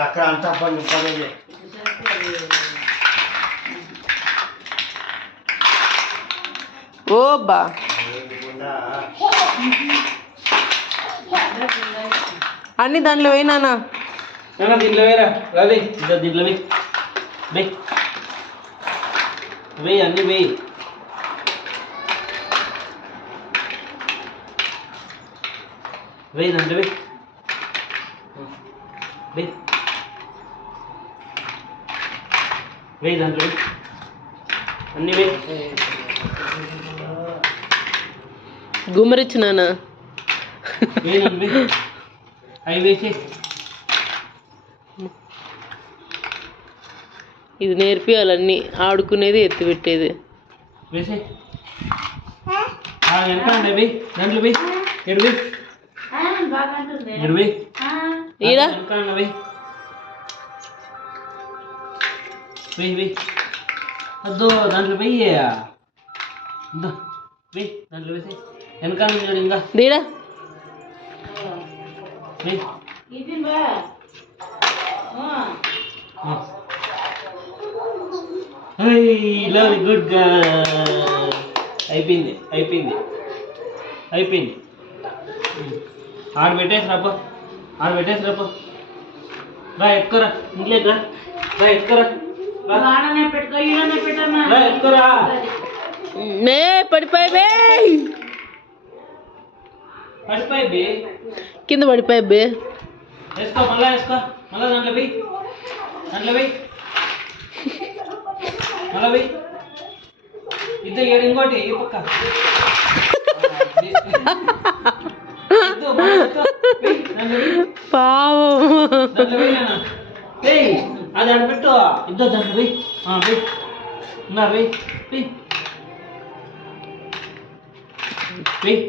అక్కడ అంతా పని పని ఓ బా అన్ని దాంట్లో పోయినా దీంట్లో వేరా రాదే దీంట్లో వెయ్యి వెయ్యి వెయ్యి అన్ని వెయ్యి వెయ్యి దాంట్లో వెయ్యి వెయ్యి వెయ్యి దాంట్లో వెయ్యి అన్ని వెయ్యి గుమ్మరిచ్చు నాన్న వెయ్యి దాంట్లో వెయ్యి అవి వేసే ఇది నేర్పియాలన్నీ ఆడుకునేది ఎత్తి పెట్టేది వేసే వెనక వెయ్యి దాంట్లో వెయ్యి ఎడు వెయ్యి ఎడు వెయ్యి ఈడ వెనక వెయ్యి వెయ్యి వెయ్యి అద్దు దాంట్లో వెయ్యి అద్దు వెయ్యి దాంట్లో వేసే వెనక చూడు ఇంకా దీడా వెయ్యి లవ్ గుడ్ గర్ల్ అయిపోయింది అయిపోయింది అయిపోయింది ఆడ పెట్టేసి రాపో ఆడ పెట్టేసి రాపో రా ఎత్తుకోరా ఇంట్లోకి రా రా ఎత్తుకోరా రా ఎత్తుకోరా నే పడిపోయి పడిపోయి బే కింద పడిపోయి బే వేసుకో మళ్ళా దాంట్లో వెయ్యి దాంట్లో వెయ్యి మళ్ళా వెయ్యి ఇద్దరు ఏడు ఇంకోటి ఈ పక్క పావం వెయ్యి అది ఆడ పెట్టు ఇద్దరు దాంట్లో వెయ్యి వెయ్యి ఇంకా వెయ్యి వెయ్యి వెయ్యి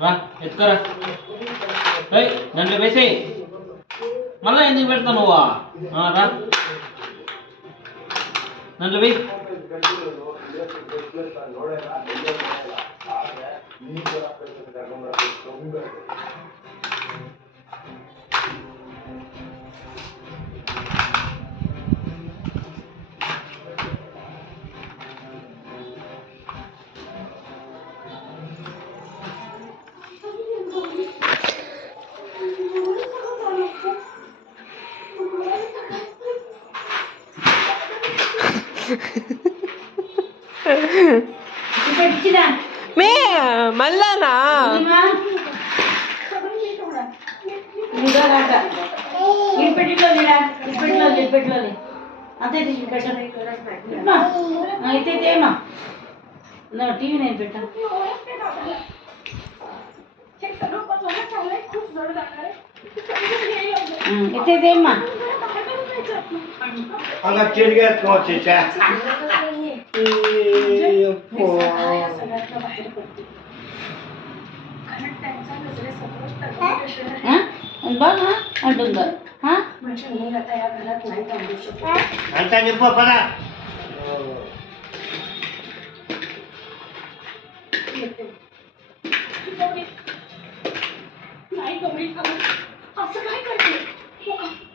రా ఎత్తుకోరా దాంట్లో వేసేయి మళ్ళీ ఎందుకు పెడతావు నువ్వా రా దాంట్లో వెయ్యి మే మళ్ళానా टीवी नहीं बेटा इथे दे मा अगं चिडग्यात पोहोचायच्या आता निप्पा पडा नाही गौरी असं काय करते